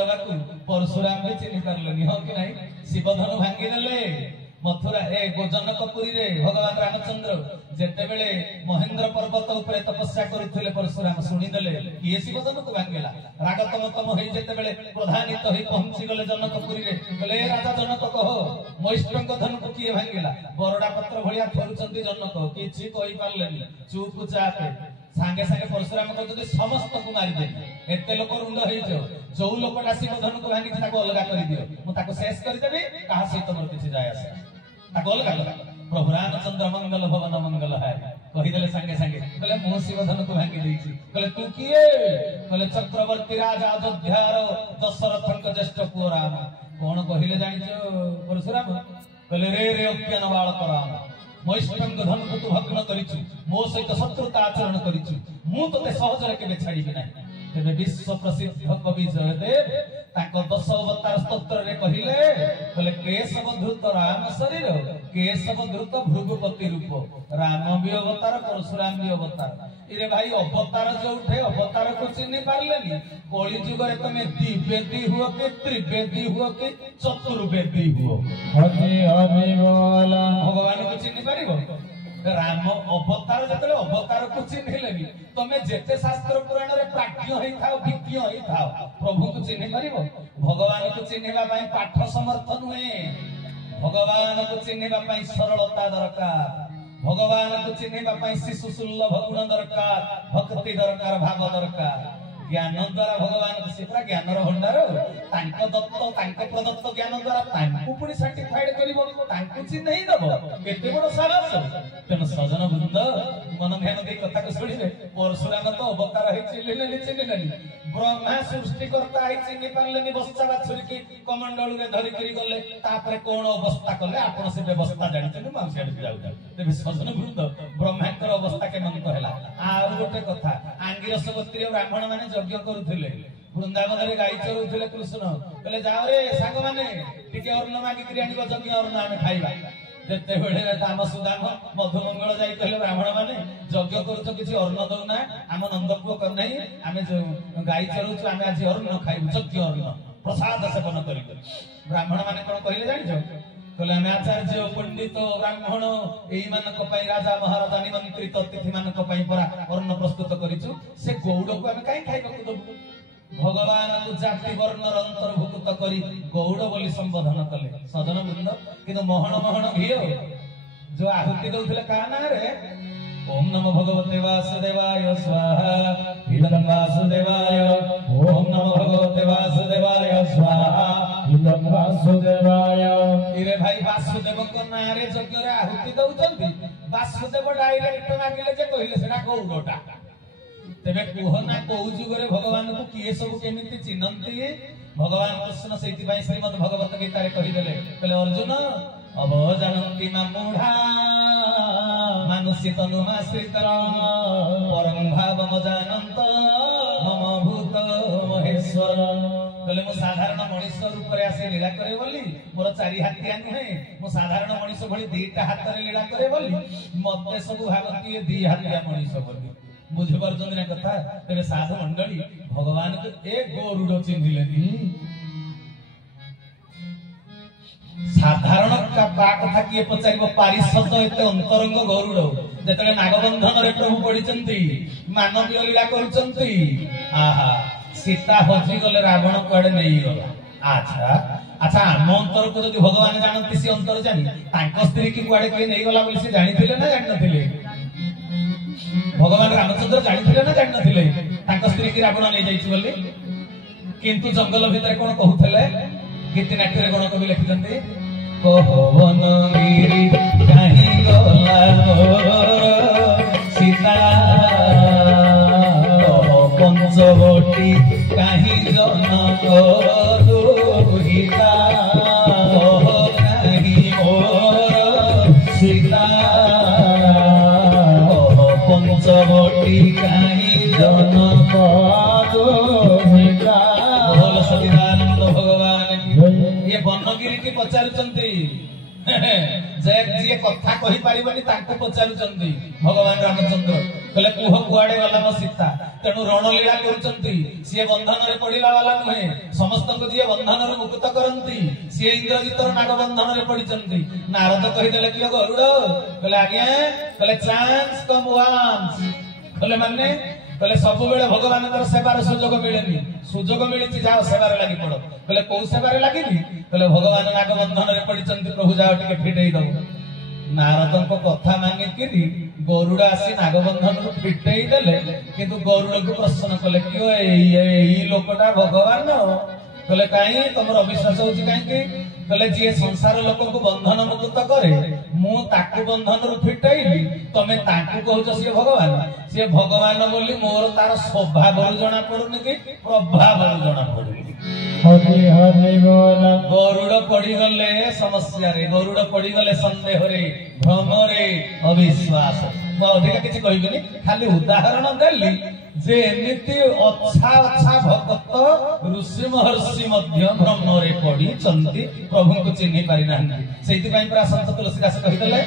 दवा परशुराम भी चिन्ह पारलनि हो कि नहीं शिवधनु भांगी देले मथुरा जनकपुरी रे भगवान रामचंद्र जेते बेले महेंद्र पर्वत ऊपर तपस्या करुथिले परशुराम सुनिदेले किए शिवधनु को भांगेला राग तम होई जेते बेले प्रधानित होई पहुंची गले जनकपुरी रे कहले राजा जनक कहो मैष्टंग धनु को किए भांगेला बरडा पत्र भलिया थरुचंती जनक किछि कहि पारलेनी चुपचाप सांगे सांगे परशुराम कहते समस्त को मारी दे एते लोक रुंड होई जो जो लोकटा शिवधनु को भांगी ताको अलगा करि दियो मु ताको शेष करि देबी कहा सहित मोर किछि जाय आसे ताको अलगा प्रभु रामचंद्र मंगल भवन मंगल है कहि देले सांगे सांगे कहले मु शिवधनु को भांगी देछि कहले तू किए कहले चक्रवर्ती राजा अयोध्यार दशरथक ज्येष्ठ पुओ राम कोन कहिले जानिछो परशुराम कहले रे रे अज्ञान बालक राम मैष्टंग धन को तू भग्न करिछु मो सहित शत्रुता आचरण करिछु मु तते सहजरे केबे छाड़ीबि नाही तेबे विश्व प्रसिद्ध कवि जयदेव ताको 10 अवतार स्तोत्र रे कहिले कहले केशव धृत राम शरीर केशव धृत भृगुपति रूप राम भी अवतार परशुराम भी अवतार इरे भाई अवतार जो उठे अवतार को चिन्ह पारलेनी कली युग रे तमे द्विवेदी हुओ के त्रिवेदी हुओ के चतुर्वेदी हुओ हरि हरि बोला भगवान को चिन्ह पारिबो राम अवतार जतले अवतार को चिन्हलेनी तमे जेते शास्त्र पुराण रे प्राज्ञ होई थाओ विज्ञ होई थाओ प्रभु को चिन्ह पारिबो भगवान को चिन्हबा पई पाठ समर्थ नुहे भगवान को चिन्हबा पई सरलता दरकार भगवान को चिन्हबा पई शिशु सुलभ गुण दरकार भक्ति दरकार भाव दरकार ज्ञान द्वारा भगवान को सिपरा ज्ञान रो भंडार तांको दत्त तांको प्रदत्त ज्ञान द्वारा तांको पुरी सर्टिफाइड करिवो तांको चिन्ह दबो केते बड़ साहस तेन सजन वृंद मन ध्यान दे कथा को सुनिबे परशुराम तो अवतार है चिन्हलेनी ब्रह्मा सृष्टि करता है चिन्ह पारलेनी बच्चा बाछुरी की कमंडल रे धरि करी गले तापरे कोन अवस्था कले आपण से व्यवस्था जानिछन माउसी आडे जाउ तेबे सजन वृंद ब्रह्माकर अवस्था के मन कहला आ गोटे कथा आंगिरस गोत्रीय ब्राह्मण माने यज्ञ करुथिले वृंदावन रे गाई चरुथिले कृष्ण कहले जाओ रे साग माने टिके अन्न मागी करी आनिबो यज्ञ अन्न आमे खाइबा जेते बेले दाम सुदाम मधुमंगल जाई कहले ब्राह्मण माने यज्ञ करूछ किछि अन्न दउना आम नंदपुर कर नाही आमे गाई चरुछ आमे आज अन्न खाइबु यज्ञ अन्न प्रसाद सेवन करी ब्राह्मण माने कोन कहिले जानिछो कहले आमे आचार्य पंडित ब्राह्मण एई मानक पई राजा महाराजा निमंत्रित अतिथि मानक पई परा अन्न प्रस्तुत करिछु से गौड़ को आमे काई खाइबा को दबु भगवान को जाति वर्ण अंतर्भुक्त करी गौड़ बोली संबोधन कले सजन वृंद किंतु मोहन मोहन घियो जो आहुति दउथिले का ना रे ओम नमो भगवते वासुदेवाय स्वाहा इदं वासुदेवाय ओम नमो भगवते वासुदेवाय स्वाहा इदं वासुदेवाय इरे भाई वासुदेव को नारे यज्ञ रे आहुति दउचंती वासुदेव डायरेक्ट मागिले जे कहिले सेना गौड़टा तेबे कोहना कोउ जुगरे भगवान को किए सब केमिति चिन्हंती भगवान कृष्ण सेति भाई श्रीमद् भगवत गीता रे कहि देले कहले अर्जुन अब जानंती मूढ़ा मानुष्य तनु आश्रित परम भाव म जानंत मम भूत महेश्वर कहले मो साधारण मनुष्य रूप रे आसे लीला करे बोली मोर चारि हाथिया नुहे मो साधारण मनुष्य भली दीटा हाथ रे लीला करे बोली मते सब भागती दी हाथिया मनुष्य बोली बुझे पार्जन ना कथा तेरे साधु मंडली भगवान को एक गौरुड़ चिन्हिलेनी साधारण का बा कथा किए पचारिबो पारिषद एते अंतरंग गौरुड़ जेतले नागबंधन रे प्रभु पडिचंती मानवीय लीला करूचंती आहा सीता हजी गले रावण कुआडे नेई गला अच्छा अच्छा आम अंतर को जदि भगवान जानती सी अंतर जानी तांको स्त्री की कुआडे के नेई गला बोली से जानिथिले ना जानि नथिले भगवान रामचंद्र जानिथिले ना जानि नथिले तांको स्त्री की रावण नै जाईछि बोली किंतु जंगल भीतर कोन कहउथले गीत नाट्य रे कोन कवि लिखिचंती कहवन गिरी काहे गला सीता पंचवटी काहे जनक दुहिता काहे मोर सीता पंचवटी काहे जनक दुहिता बोल सच्चिदानंद भगवान ये बनगिरी की पचारुचंती जय जी କଥା कहि परिबनी तांको पचारुचंदी भगवान रामचंद्र कहले कुह कुआडे गला म सीता तेणु रणलीला करूचंती से बंधन रे पड़िला वाला नुहे समस्त को जे बंधन रे मुक्त करंती से इंद्रजितर नाग बंधन रे पड़िचंती नारद कहि देले कि गरुड़ कहले आज्ञा कहले चांस कम वांस कहले माने कहले सब बेले भगवान सेवार सुजोग मिलेनी सुजोग मिली जाओ सेवार लागि पड़ो कहले कौ सेवार लागिनी कहले भगवान नाग बंधन रे पड़िचंती प्रभु जाओ टिके फिटेई दबो नारद को कथा मानिकी गरुड़ आसी नागबंधन को फिटेई देले किंतु गरुड़ को प्रश्न कले क्यों एई लोकटा भगवान कहले काई तमर अविश्वास होची काई कहले जे संसार लोक को बंधन मुक्त करे मु ताकु बंधन रु फिटेइली तमे ताकु कहउछ से भगवान बोली मोर तार स्वभाव रु जणा पडुनी कि प्रभाव रु जणा पडुनी हरि हरि बोल गरुड़ पड़ी गले समस्या रे गरुड़ पड़ी गले संदेह रे भ्रम रे अविश्वास म अधिक किछि कहिबेनी खाली उदाहरण देली जे एमिति अच्छा अच्छा भक्त ऋषि महर्षि मध्य भ्रम रे पड़ी चंती प्रभु को चिन्हि पारि नाहंती सेति पई प्रा संत तुलसीदास कहितले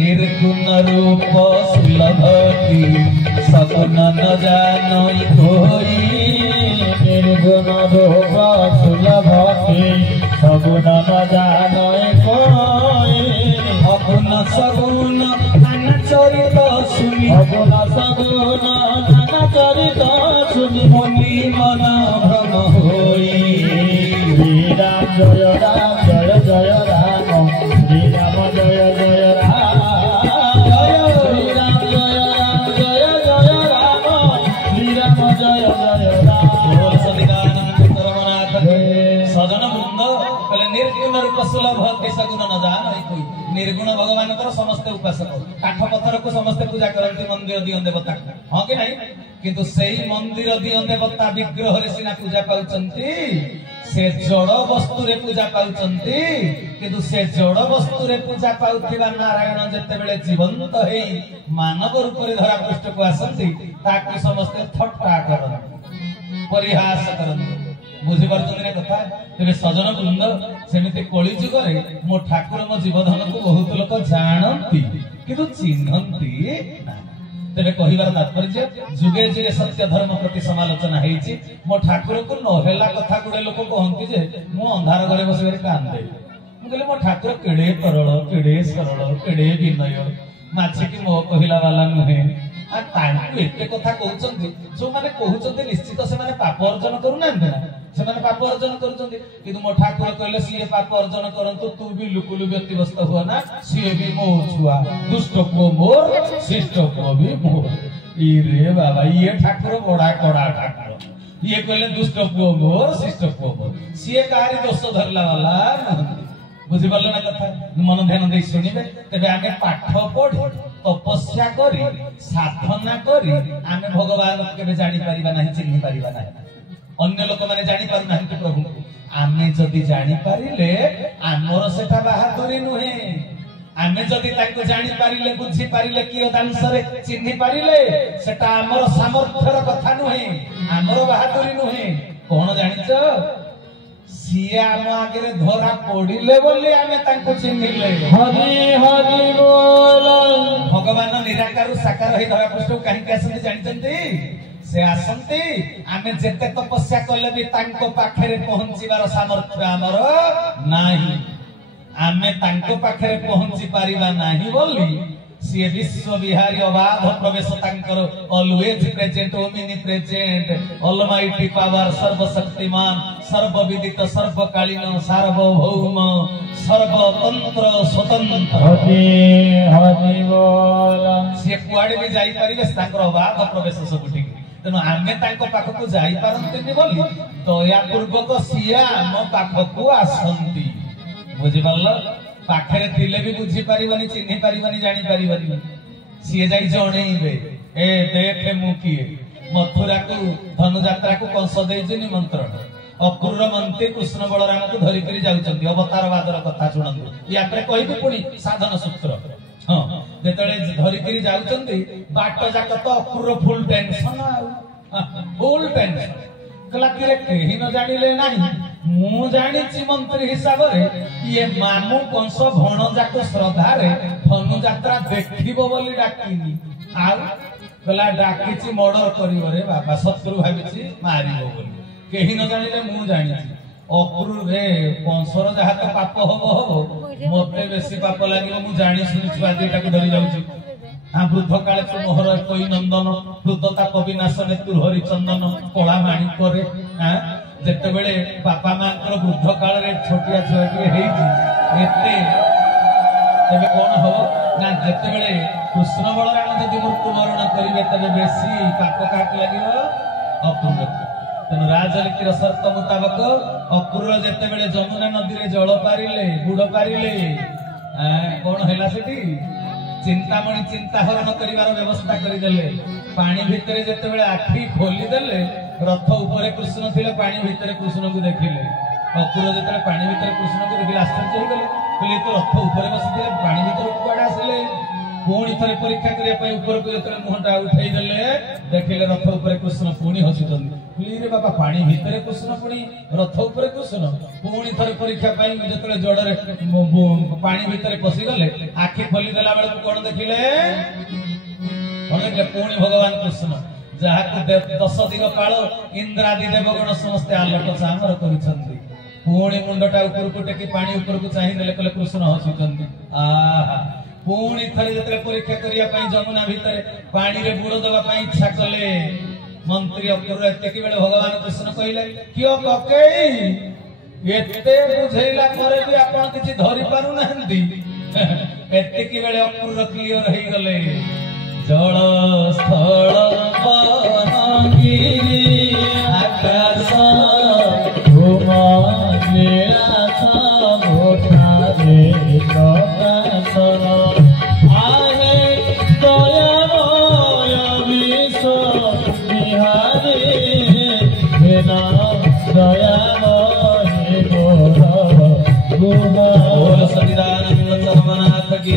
निर्गुण रूप सुलभती सगुण न जानई कोई निर्गुण रूप सुलभती सगुण न जानई कोई अगुण सगुण अनचरित सुनि अगुण सगुण अनचरित सुनि मुनि मन भ्रम होई श्री राम जय राम जय जय राम श्री राम जय जय राम श्री राम जय राम जय जय राम श्री राम जय जय राम बोल सदिदानंद परमनाथ सजन वृंद कहले निर्गुण रूप सुलभ सगुण न जानई कोई निर्गुण भगवान समस्ते उपासक काठ पत्थर को समस्ते पूजा करती मंदिर दियं देवता हाँ कि नहीं किंतु सेई मंदिर दियं देवता विग्रह रे सिना पूजा पाउचंती से जड़ वस्तु रे पूजा पाउचंती किंतु से जड़ वस्तु रे पूजा पाउथिबा नारायण जते बेले जीवंत हेई मानव रूप रे धरा पृष्ठ को आसंती ताकु समस्ते थट्टा करन परिहास करन बुझी पारछन कथा तेरे सजन वृंद सेमिति कली जुग रे मो ठाकुर मो जीवधन को बहुत लोक जानती किंतु चिन्हंती ना तेरे कहिबार तात्पर्य जुगे जुगे सत्य धर्म प्रति समालोचना हेछि मो ठाकुर को नहेला कथा गुडे लोक कहंती जे मु अंधार घरे बसि कांदे मु कहले मो ठाकुर केडे तरल केडे सरल केडे विनय माछि कि मो कहिला वाला नुहे आ तांकु एते कथा कहउचंती जो माने कहउचंती निश्चित से माने पाप अर्जन करू नांते ना से माने पाप अर्जन करूचंती किंतु मो ठाकुर कहले सिए पाप अर्जन करंतु तू भी लुकुलु व्यक्तिवस्थ हुआ ना सिए भी मो छुआ दुष्ट को मोर शिष्ट को भी मोर ई रे बाबा ये ठाकुर बड़ा कड़ा ठाकुर ये कहले दुष्ट को मोर शिष्ट को मोर सिए काहारी दोष धरला वाला नहंती बुझी पारल ना कथा मन ध्यान दे सुनिबे तबे आगे पाठ पढ़ी तपस्या करी साधना करी आमे भगवान केबे जानि परिबा नाही चिन्हि परिबा नाही अन्य लोक माने जानि पारु नाही प्रभु आमे जदी जानि पारिले आमर सेटा बहादुरी नुहे आमे जदी ताको जानि पारिले बुझी पारिले कियो दांसरे चिन्हि पारिले सेटा आमर सामर्थ्यर कथा नुहे आमर बहादुरी नुहे कोन जानिछ सिए आम आगे धरा पड़िले बोली आमे तांको चिन्हिले हरि हरि बोल भगवान निराकार साकार होई धरा पृष्ठ काहे आसंती जानिचंती से आसंती आमे जेते तपस्या कले भी तांको पाखरे पहुंचीबार सामर्थ्य हमर नाही आमे तांको पाखरे पहुंची पारिबा नाही बोली सी विश्व विहारी अबाध प्रवेश तांकर always present Omni present almighty power सर्वशक्तिमान सर्वविदित सर्वकालीन सार्वभौम सर्वतंत्र स्वतंत्र हरि हरि बोल सी कुआडे भी जाई परिबे तांकर अबाध प्रवेश सबुठी तेनु आमे तांको पाखकु जाई पारंतिनी बोली दया पूर्वक सिया हम पाखकु आसंती बुझि पारल पाखरे थिले भी बुझी पारिबनी चिन्हि पारिबनी जानि पारिबनी सिए जाई जणेइबे ए देखे मु किए मथुरा को धनुयात्रा को कंस देइछि निमंत्रण अक्रूर मंत्री कृष्ण बलराम को धरि करी जाउचंती अवतारवादर कथा सुनंतु या पर कहिबे पुनी साधन सूत्र हां जेतळे धरि करी जाउचंती बाट जाक तो Akrur full tension full tension कला कि रे केहि न जानिले नाही मु जानी मंत्री हिसाब रे ये मामू कंस भणजा को श्रद्धा रे धनु यात्रा देखिबो बोली डाकिनी आ गला डाकिची मर्डर करियो रे बाबा शत्रु भाबिची मारिबो बोली केही न जानिले मु जानी अक्रूर रे कंसर जहा तो पाप हबो हबो मते बेसी पाप लागिबो मु जानी सुनि छुआदीटा को धरि जाउची आ वृद्ध काले तो मोहर कोई नंदन वृद्धता कविनाश ने तुर हरिचंदन कला माणी करे हां जेते बेले बापा मांकर वृद्ध काल रे छोटिया छोटी हेई एते तबे कोन हो ना जेते बेले कृष्ण बलराम जदि मृत्यु मरण करिवे तबे बेसी पाप काट लागिबो अक्रूर तेनु राजनीतिर शर्त मुताबक अक्रूर जेते बेले जमुना नदी रे जल पारिले गुड़ पारिले कोन हैला सेठी चिंतामणि चिंताहरण करिवार व्यवस्था करिदेले पानी भितरे जेते बेले आखी खोली देले रथ ऊपर कृष्ण थिले पानी भितरे कृष्ण को देखिले अक्रूर जेते पानी भितरे कृष्ण को देखिले आश्चर्य हो गले कहले तो रथ ऊपर बसिले पानी भितर कुआडा आसिले पुणी थरे परीक्षा करिया पई ऊपर को जेते मुहटा उठै देले देखिले रथ ऊपर कृष्ण पुणी हसितन रे बाबा पानी भितरे कृष्ण पुणी रथ ऊपर कृष्ण पुणी थरे परीक्षा पई जेते जडरे पानी भितरे पसि गले आखि खोली देला बेले कोन देखिले पुणी भगवान कृष्ण जहा को 10 दिन काल इंद्रादि देवगण समस्त आलोक चामर करिसंती पुणी मुंडटा ऊपर को टेकी पानी ऊपर को चाहि देले कले कृष्ण हसिसंती आहा पुणी थरे जेते परीक्षा करिया पई जमुना भितरे पानी रे बुड़ देबा पई इच्छा कले मंत्री अक्रूर एते कि बेले भगवान कृष्ण कहिला कियो ककेई एते बुझैला करे भी आपण किछि धरि पारु नाहंती एते कि बेले अक्रूर क्लियर हेई गले जल स्थल वन गिरि आकाश भूमा नीलाश मोठा रे प्रकाश आहे दयामय विश्व बिहारी बिना दयामय मोर सविदानंद सर्वनाथ की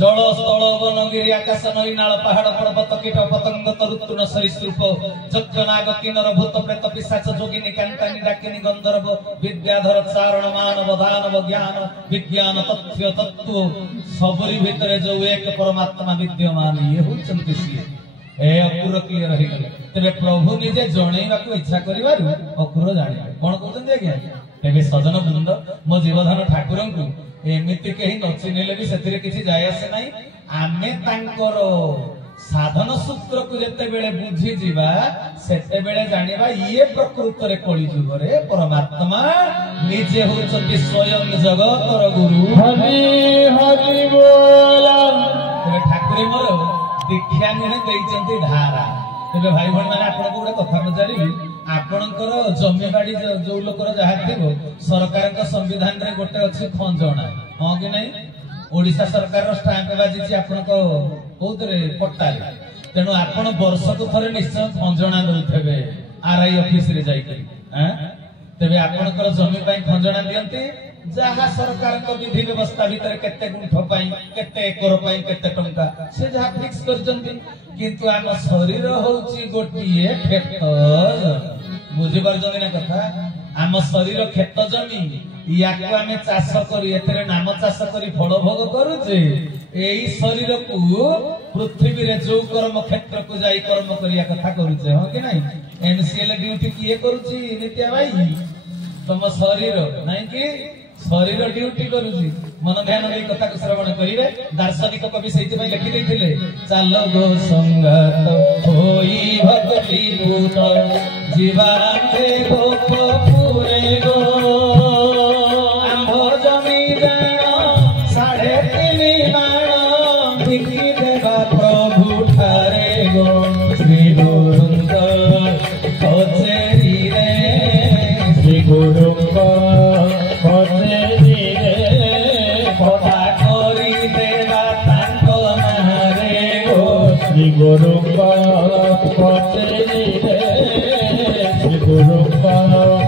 जल स्थल वन गिरि आकाश नई नाल पहाड़ पर्वत कीट पतंग तरुतृण सरीसृप यक्ष नाग किन्नर भूत प्रेत पिशाच जोगिनी कांतानी डाकिनी गंधर्व विद्याधर चारण मानव दानव ज्ञान विज्ञान तथ्य तत्व सबरी भितरे जो एक परमात्मा विद्यमान ये होचंती सिए ए अक्रूर क्लियर हे गले तबे प्रभु निजे जणैबा को इच्छा करिवारु अक्रूर जानि कोन कहउछन आज्ञा तबे सजन बृंद मो जीवधन ठाकुरन को एमिति केही नचिनेले भी सेतिरे किछि जाय आसे नाही आमे तांकर साधन सूत्र को जेते बेले बुझी जीवा सेते बेले जानिबा ये प्रकृत रे कଳି जुग रे परमात्मा निजे होचंती स्वयं जगतर गुरु हरि हरि बोल तबे ठाकुरे मोर दीक्षा ने देइचंती धारा तबे भाई भण माने आपन को गोटे कथा पचारिबी आपनकर जमीबाड़ी जो लोकर जहा थिबो सरकार का संविधान रे गोटे अछि खंजणा हां कि नहीं ओडिसा सरकार रो स्टैंप बाजिछि आपन को कोतरे पट्टारे तेनु आपन वर्ष को थरे निश्चय खंजणा दउथबे आरआई ऑफिस रे जाई करी हैं तबे आपनकर जमी पई खंजणा दियंती जहा सरकार को विधि व्यवस्था भीतर केते गुंठ पई केते एकर पई केते टंका से जहा फिक्स करजंती किंतु आम शरीर होउची गोटिए खेत बुझी परजंती ना कथा आम शरीर खेत जमी याको आमे चाष करी एतरे नाम चाष करी फल भोग करूचे एई शरीर को पृथ्वी रे जो कर्म क्षेत्र को जाई कर्म करिया कथा करूचे हो कि नहीं एमसीएल ड्यूटी किए करूची नित्या भाई तम शरीर नहीं कि शरीर ड्यूटी करूची मन ध्यान दे कथा को श्रवण करिवे दार्शनिक कवि सेति पई लिखि दैथिले चाल गो संगत होई भक्ति पूत जीवाते गोप पुरे गो आंभ जमी जाण 3.5 माण बिकी देवा प्रभु ठारे गो श्री गुरुंकर कचेरी रे श्री गुरुंकर कचेरी रे कथा करी देवा तांको नारे गो श्री गुरुंकर कचेरी रे श्री गुरुंकर